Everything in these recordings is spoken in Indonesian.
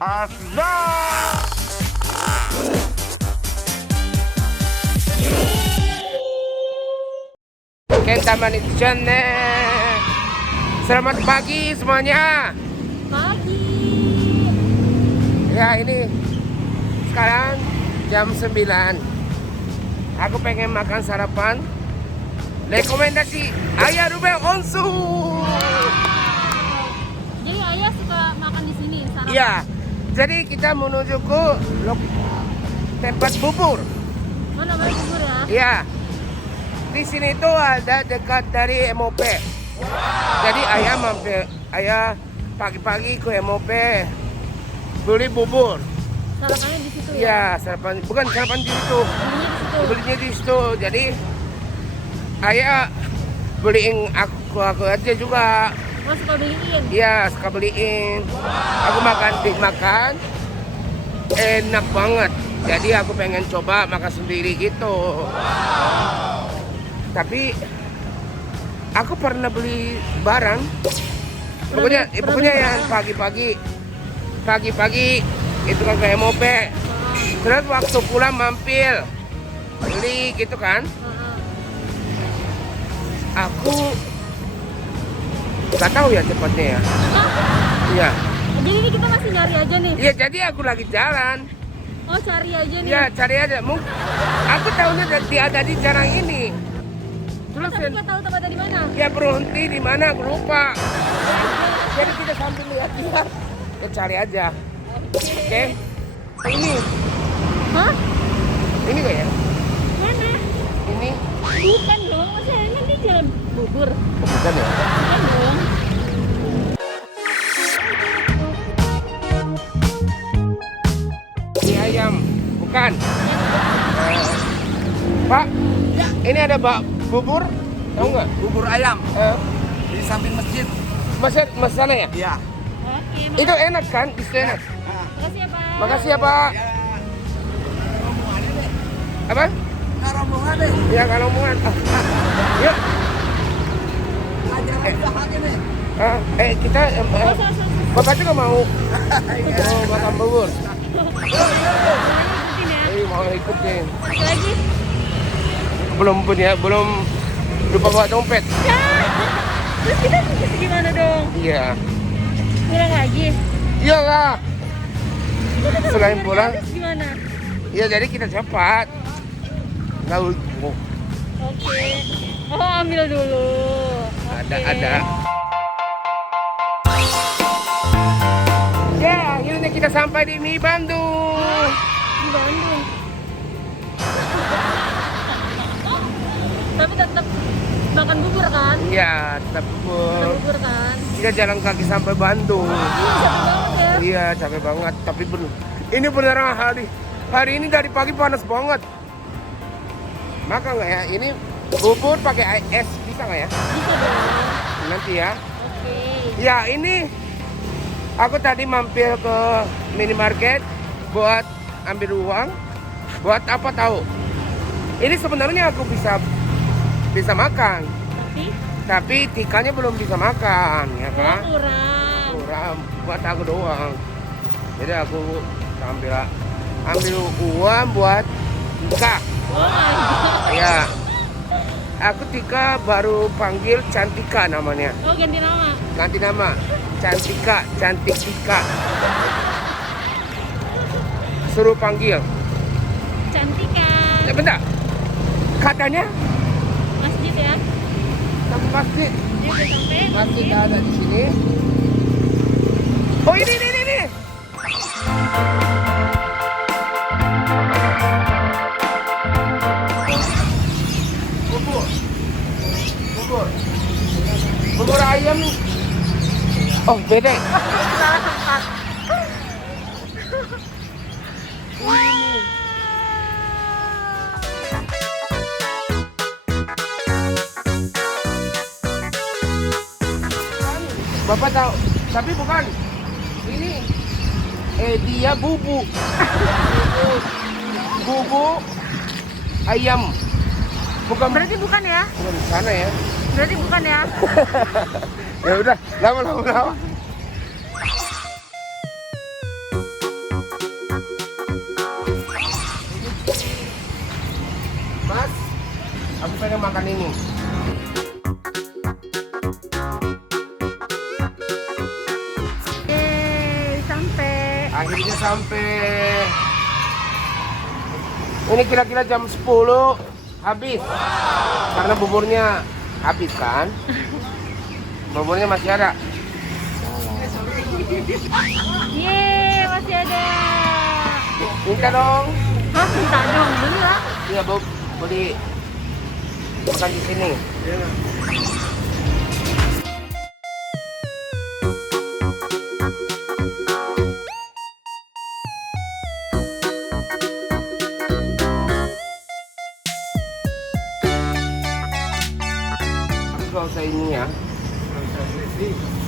Asda. Kentama netizen. Selamat pagi semuanya. Pagi. Ya ini sekarang jam 9. Aku pengen makan sarapan. Rekomendasi Ayah Ruben Onsu. Jadi ayah suka makan di sini sarapan? Iya. Jadi kita menuju ke tempat bubur. Oh, namanya bubur ya? Iya. Di sini tuh ada dekat dari MOP. Jadi ayah mampir, ayah pagi-pagi ke MOP beli bubur. Sarapannya di situ ya? Iya, sarapan bukan sarapan di situ. Belinya di situ. Belinya di situ. Jadi ayah beliin aku aja juga. Oh, suka beliin? Iya, suka beliin. Aku makan enak banget. Jadi aku pengen coba makan sendiri gitu. Tapi aku pernah beli barang. Pokoknya yang pagi-pagi itu kan kayak MOP. Terus waktu pulang mampir beli gitu kan. Aku nggak tahu ya tempatnya ya. Iya. Jadi ini kita masih nyari aja nih? Iya, jadi aku lagi jalan. Oh, cari aja nih? Iya, cari aja. Aku tahunya ada di jalan ini. Terus Tapi nggak tahu tempatnya di mana? ya berhenti di mana aku lupa. Jadi kita sambil lihat-lihat, ya cari aja. Oke. Ini. Hah? Ini kok ya? Mana? Ini. Bukan dong, maksudnya ini di jalan bubur. Oh, bukan ya? Bukan dong. Ini ayam, bukan. Pak, ini ada bubur, tahu nggak? Bubur ayam Di di samping masjid. Mas sana ya? Iya. Oke, Itu enak kan? Itu enak. makasih ya Pak. Makasih ya Pak. Apa? Rombongan deh. Ya kalau omongan. Yuk. Ajaran usaha ini. Kita Bapak juga mau makan bubur. Ikutin ya. Mau ikutin. Balik lagi. Belum lupa bawa dompet. Ya. Terus kita mesti gimana dong? Iya. Pulang lagi? Iyalah. Kita kalau Selain nyari pulang. habis gimana? Iya, jadi kita cepat. Nggak Oke. Oh, ambil dulu. Oke. ada. Ya, akhirnya kita sampai di mie Bandung. Di Bandung. Tapi tetap makan bubur kan? Iya, tetap Makan bubur. bubur kan? Kita jalan kaki sampai Bandung. Iya, capek banget ya. Iya, capek banget. Tapi ini beneran hari ini dari pagi panas banget. Makan nggak ya? Ini bubur pakai es bisa nggak ya? Bisa dong. Nanti ya. Oke. Ya, ini aku tadi mampir ke minimarket buat ambil uang. Buat apa tahu? Ini sebenarnya aku bisa makan, tapi tikanya belum bisa makan, ya kan? Kurang buat aku doang. Jadi aku ambil uang buat Tika. Oh my God. Ya, aku Tika baru panggil Cantika namanya. Oh, ganti nama. Ganti nama, Cantika, Cantik Tika. Suruh panggil. Cantika. Ya bentar. Katanya Masjid ya. sampai masjid. Dia udah sampai. Masjid ada di sini. Oh ini. Bubur ayam. Oh beda. Salah tempat. Bapak tahu, tapi bukan. Ini dia bubu ayam. Bukan, Berarti bukan ya? bukan di sana ya. Berarti bukan ya? Ya udah, lama. Aku pengen makan ini. Yeay, sampai. Akhirnya sampai. Ini kira-kira jam 10 habis. Karena buburnya habis kan. Buburnya masih ada. Yeay, masih ada. Minta dong. Hah, minta dong, beli lah. Iya, Bu. Beli. Makan di sini. Gak usah ini ya.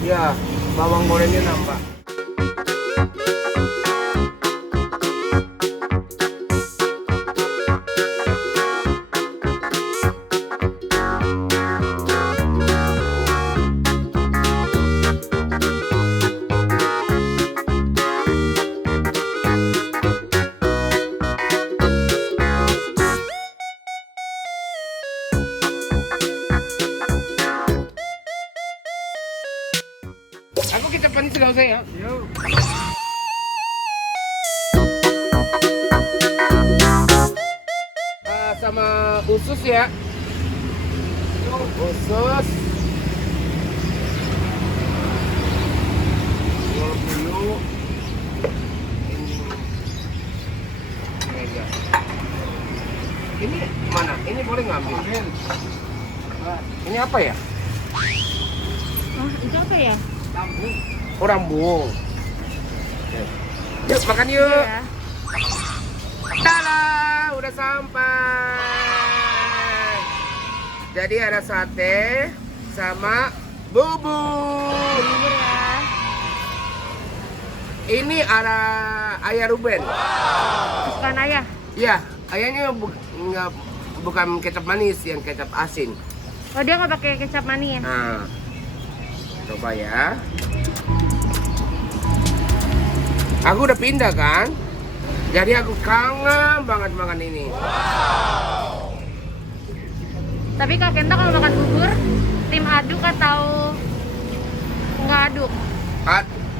Ya, bawang gorengnya nambah. Aku kecap manis gak usah ya. Sama usus ya. Usus. Dulu. Ini mana? Ini boleh ngambil. Ini apa ya? Oh, itu apa ya? Oh, rambung. Yuk makan yuk. Iya. Tada, udah sampai. Jadi ada sate sama bubur. Bubur ya. Ini ada ayah Ruben. Kesukaan ayah. Iya, ayahnya bukan kecap manis, yang kecap asin. Oh, dia nggak pakai kecap manis. Nah, coba ya. Aku udah pindah kan, jadi aku kangen banget makan ini. Tapi Kak Kenta kalau makan bubur, tim aduk atau nggak aduk?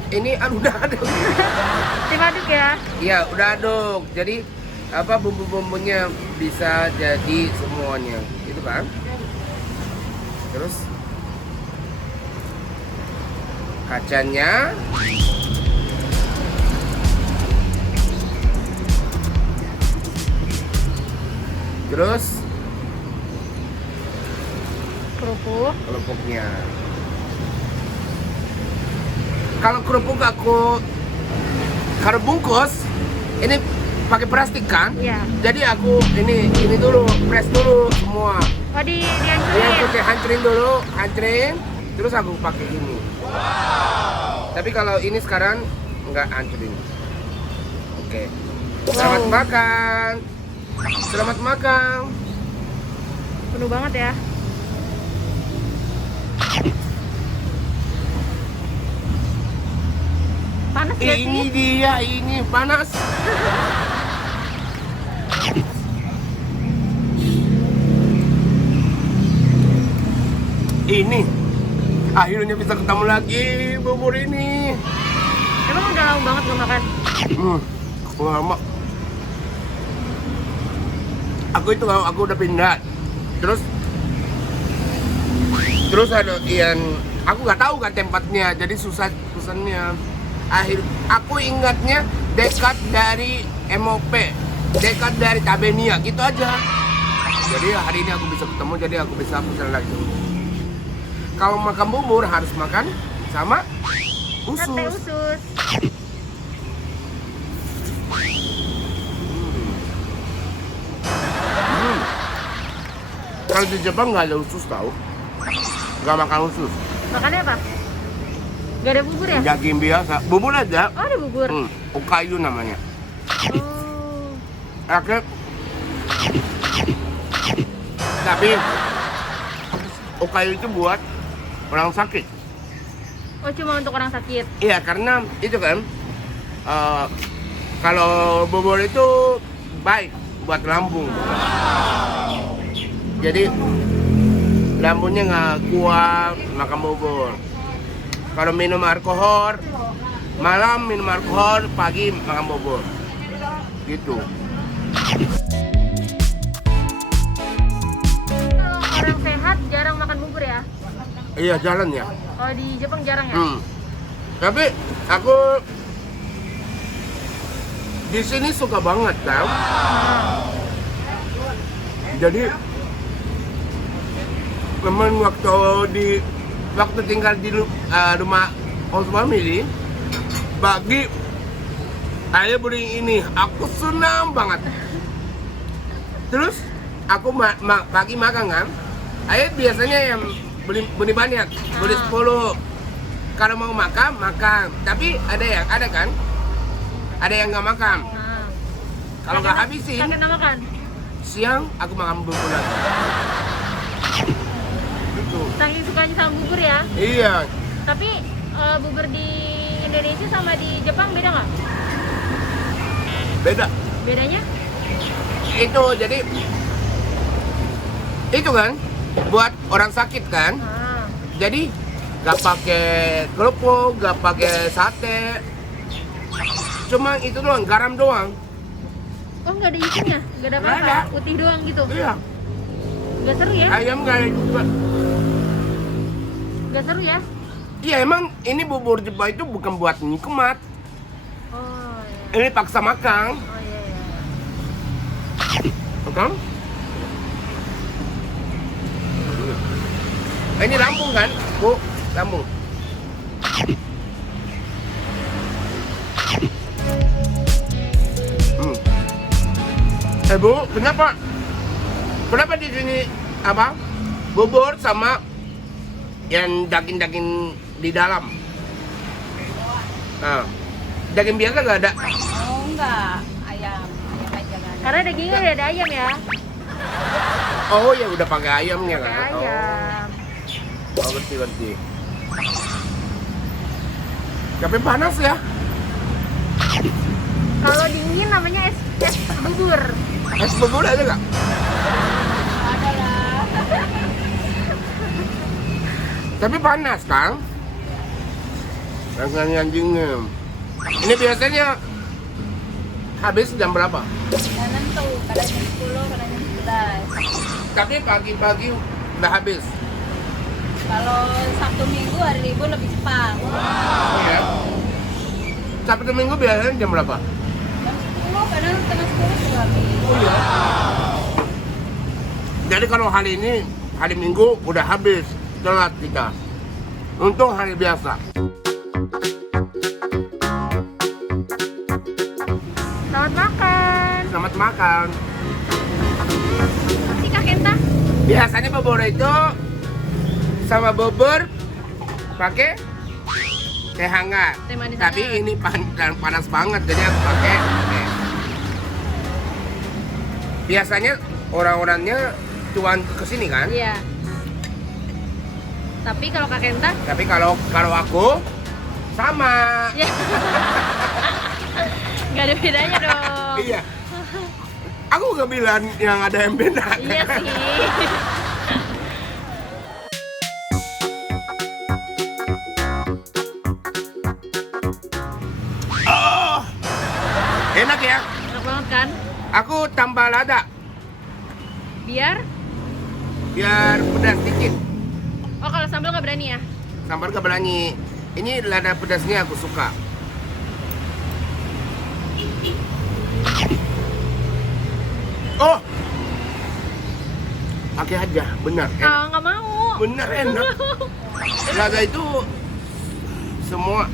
Ini udah aduk. Tim aduk ya? Iya, udah aduk. Jadi apa bumbu-bumbunya bisa jadi semuanya, gitu kan? Terus kacanya. Terus kerupuknya. Kalau kerupuk aku bungkus, ini pakai plastik kan? Iya. Jadi aku ini dulu press dulu semua. Oh, Iya, dihancurin. pakai hancurin, terus aku pakai ini. Tapi kalau ini sekarang nggak hancurin. Oke. Selamat makan. Selamat makan. Penuh banget ya. Panas gak Ini sih? dia, ini panas. Ini akhirnya bisa ketemu lagi bubur ini. Emang udah lama banget gak makan? Lama. Aku udah pindah. Terus ada yang aku nggak tahu kan tempatnya, jadi susahnya. Aku ingatnya dekat dari MOP, dekat dari Tabenia, gitu aja. Jadi hari ini aku bisa ketemu, jadi aku bisa pesan lagi. Kalau makan bubur harus makan sama Sate usus. usus. Kalau di Jepang nggak ada usus tahu, nggak makan usus. Makannya apa? Gak ada bubur ya? Daging biasa, bubur aja. Oh, ada bubur. Okayu namanya. Oh. Oke. Tapi okayu itu buat orang sakit. Oh, cuma untuk orang sakit. Iya, karena itu kan kalau bubur itu baik buat lambung. Jadi lambungnya nggak kuat makan bubur. Kalau minum alkohol, malam minum alkohol, pagi makan bubur. Gitu. Kalau orang sehat jarang makan bubur ya? Iya jalan ya. Kalau di Jepang jarang ya? Tapi aku di sini suka banget kan. Jadi temen waktu tinggal di rumah host family, pagi ayah beli ini, aku senang banget. Terus aku pagi makan kan, ayah biasanya yang beli banyak, beli 10. Kalau mau makan, tapi ada kan, ada yang nggak makan. Kalau nggak habisin, Kakek nggak makan? siang aku makan bubur lagi. Gitu. Saking sukanya sama bubur ya? Iya. Tapi bubur di Indonesia sama di Jepang beda nggak? Beda. Bedanya? Itu jadi itu kan buat orang sakit kan. Jadi nggak pakai kerupuk, nggak pakai sate. Cuma itu doang, garam doang. Oh nggak ada isinya? Nggak ada Nggak apa-apa? ada. Putih doang gitu? Iya. Nggak seru ya? Ayam nggak ada juga. Nggak seru ya? Iya emang ini bubur Jepang itu bukan buat nikmat. Oh iya. Ini paksa makan. Oh iya. Oke? Ini lambung kan, Bu? Lambung. Bu, kenapa di sini apa? Bubur sama yang daging-daging di dalam. Nah, daging biasa nggak ada. Oh enggak, ayam aja kan. Karena dagingnya udah ada ayam ya? Oh ya udah pakai ayamnya kan? Pakai ayam. Oh, ngerti. Tapi panas ya? Kalau dingin namanya es bubur. Es bubur ada nggak? Ada lah. Tapi panas kan? Rasanya anjingnya. Ini biasanya habis jam berapa? Nggak nentu, kadang jam 10, kadang jam 11. Tapi pagi-pagi udah habis. Kalau Sabtu Minggu hari libur lebih cepat. Oh ya? Sabtu Minggu biasanya jam berapa? Jam 10, kadang setengah 10 juga habis. Oh iya. Jadi kalau hari ini, hari Minggu udah habis, telat kita. Untung hari biasa. Selamat makan. Selamat makan. Masih Kak Kenta? Biasanya bubur itu sama bubur pakai teh hangat. Teh manis Tapi hangat. ini panas banget, jadi aku pakai teh. Biasanya orang-orangnya cuan kesini kan? Iya. Tapi kalau Kak Kenta? Tapi kalau aku sama. Ya. Gak ada bedanya dong. Iya. Aku gak bilang yang ada yang beda. Iya sih. Oh, enak ya. Enak banget kan? Aku tambah lada Biar? biar pedas dikit. Oh kalau sambal nggak berani ya? Sambal gak berani. Ini lada pedasnya aku suka. Oh, pakai aja, benar. Enak. Oh nggak mau. Benar enak. Lada itu semua.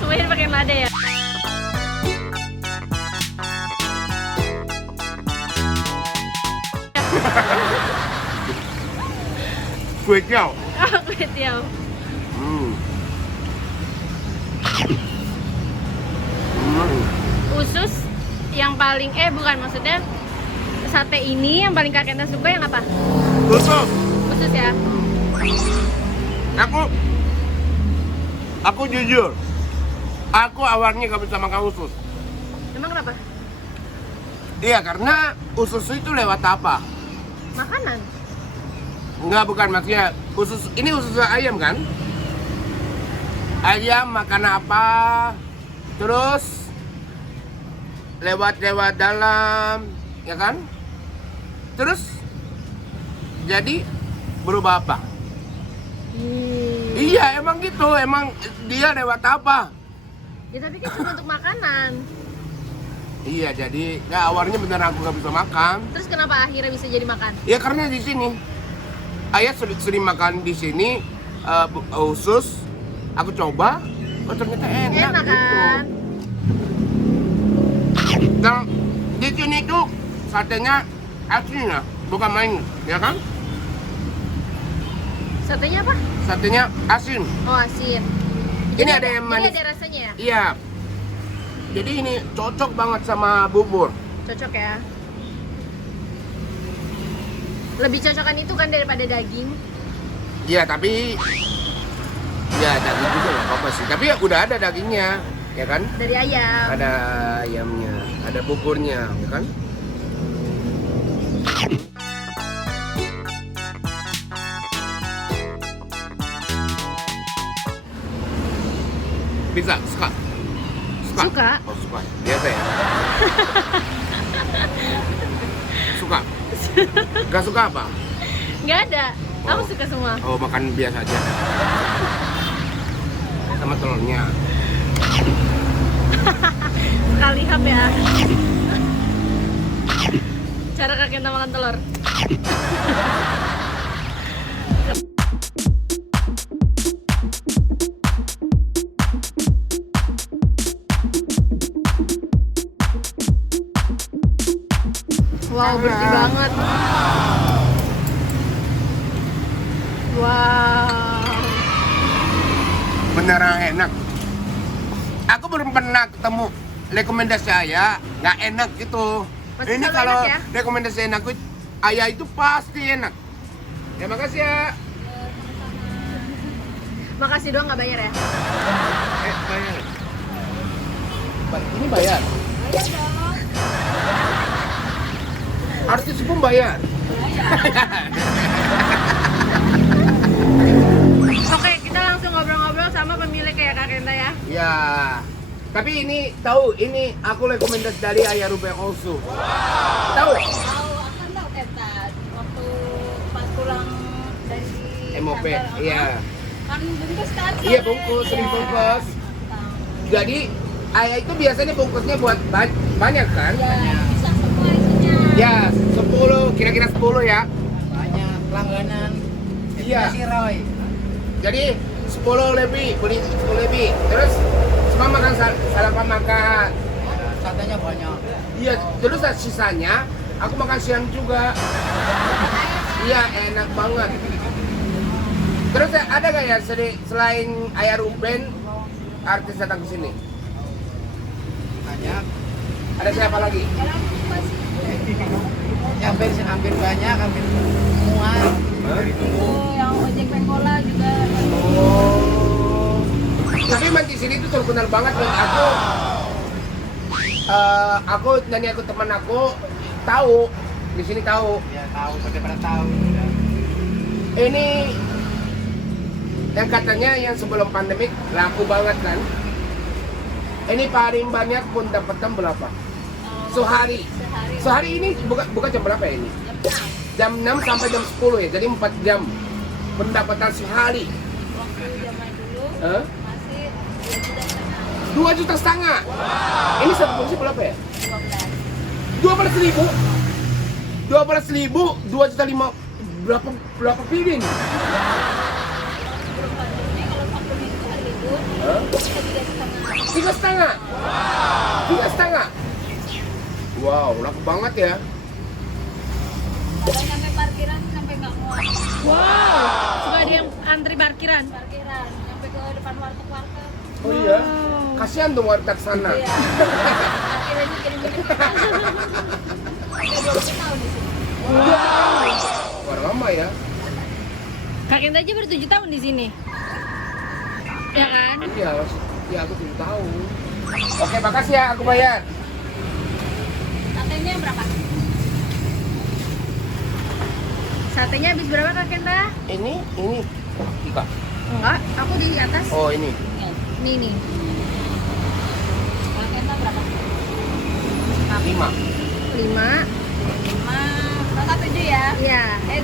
Semuanya pakai lada ya? Kue tiao. Oh kue tiao. Hmm. Usus yang paling bukan maksudnya sate ini yang paling Kak Kenta suka yang apa? Tutup. Usus ya? Aku Aku jujur, aku awalnya gak bisa makan usus. Emang kenapa? Iya, karena usus itu lewat apa? Makanan. Enggak, bukan, maksudnya usus, ini usus ayam kan? Ayam makan apa? Terus lewat dalam, ya kan? Terus jadi berubah apa? Iya, emang gitu, emang dia lewat apa? Ya tapi kan cuma untuk makanan. Iya, jadi ya awalnya bener aku gak bisa makan. Terus kenapa akhirnya bisa jadi makan? Ya karena di sini ayah sering makan di sini usus. Aku coba, oh ternyata enak Enak gitu. kan? Dan di sini tuh satenya asli ya, bukan main, ya kan? Satenya apa? Satenya asin. Oh, asin. Ini ada yang manis. Jadi ada rasanya ya? Iya. Jadi ini cocok banget sama bubur. Cocok ya. Lebih cocokan itu kan daripada daging. Iya, tapi ya daging juga nggak apa-apa sih. Tapi ya udah ada dagingnya, ya kan? Dari ayam. Ada ayamnya, ada buburnya, ya kan? Bisa, suka? Suka. Oh, suka. Biasa ya? Suka? Gak suka apa? Nggak ada. Aku Oh. suka semua. Oh, makan biasa aja. Sama telurnya. Sekali hap ya. Cara kakek makan telur. Wow, bersih banget. Wow. Beneran enak. Aku belum pernah ketemu rekomendasi ayah nggak enak gitu. Pasti Ini selalu kalau enak ya? rekomendasi enak ayah itu pasti enak. Ya makasih ya. Makasih doang nggak bayar ya? Bayar. Ini bayar. Bayar dong. Artis pun bayar. Oke, kita langsung ngobrol-ngobrol sama pemilik kayak Kak Kenta ya. Ya. Tapi ini tahu, ini aku rekomendasi dari ayah Ruben Osu. Tahu? Tahu, akan tahu Kenta. Waktu pas pulang dari MOP, kantor, iya. Kan bungkus kan? Iya, bungkus, sering bungkus. Jadi ayah itu biasanya bungkusnya buat banyak kan? Ya, bisa semua isinya. Ya, 10, kira-kira 10 ya. Banyak langganan. Iya. Si Roy. Jadi 10 lebih, beli 10 lebih. Terus semua makan sarapan makan. Satenya banyak. Iya, terus sisanya aku makan siang juga. Iya, enak banget. Terus ada nggak ya selain ayah Ruben artis datang ke sini? Banyak. Ada siapa lagi? Jarang masih. Hampir banyak, hampir semua. Oh, yang ojek pengkola juga. Oh. Tapi emang di sini tuh terkenal banget dan aku teman aku tahu di sini tahu. Ya tahu, pada tahu. Ini yang katanya yang sebelum pandemik laku banget kan? Ini paling banyak pun dapatkan berapa? Sehari. Sehari ini buka jam berapa ya ini? Jam 6. Jam 6 sampai jam 10 ya, jadi 4 jam pendapatan sehari. Waktu zaman dulu Hah? masih 2,5 juta. Ini satu porsi berapa ya? 12. 12.000. 12.000, 2,5 juta. Berapa piring? Sebelum pandemi kalau Sabtu Minggu hari libur Hah? bisa 3,5. 3,5. Wow, laku banget ya. Kalau nyampe parkiran sampai nggak muat. Wow, suka ada yang antri parkiran. Parkiran nyampe ke depan warteg-warteg. Oh iya. Wow. Kasihan dong warteg sana. Iya. Parkirannya kirim-kirim. Udah 20 tahun di sini. Wah, lama ya. Kak Kenta aja baru 7 tahun di sini. Ya kan? Iya, ya aku tidak tahu. Oke, makasih ya, aku bayar. Satenya berapa? Satenya habis berapa Kak Kenta? Ini. Enggak. Enggak, aku di atas. Oh, ini. Nih. Kalau Kenta berapa? 5. 5. 5, total 7 ya? Iya. 7,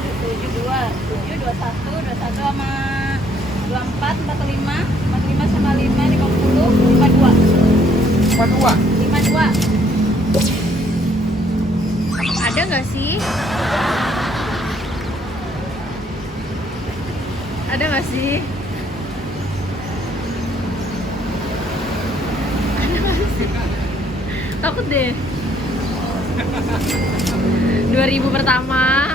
21 sama 24, 45 sama 5, 50, 52 52. 52. Ada nggak sih? Ada nggak sih? Ada nggak sih? Takut deh. 2000 pertama.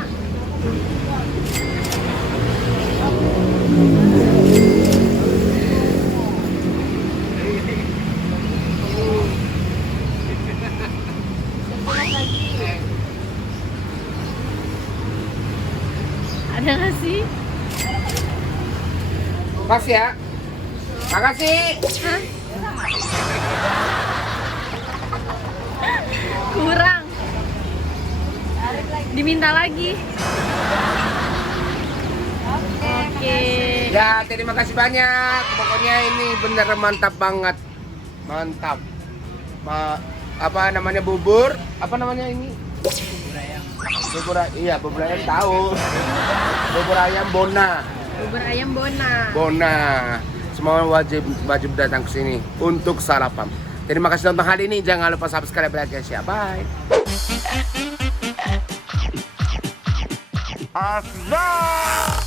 Ada nggak sih? Makasih ya. Makasih. Hah? Kurang. Diminta lagi. Oke. Ya, terima kasih banyak. Pokoknya ini bener mantap banget. Mantap. Apa namanya bubur? Apa namanya ini? Bubur ayam. Iya, bubur ayam tahu. Bubur ayam Bona. Bubur ayam Bona. Bona. Semua wajib datang ke sini untuk sarapan. Terima kasih nonton hari ini. Jangan lupa subscribe, like, dan share. Bye. Asbak.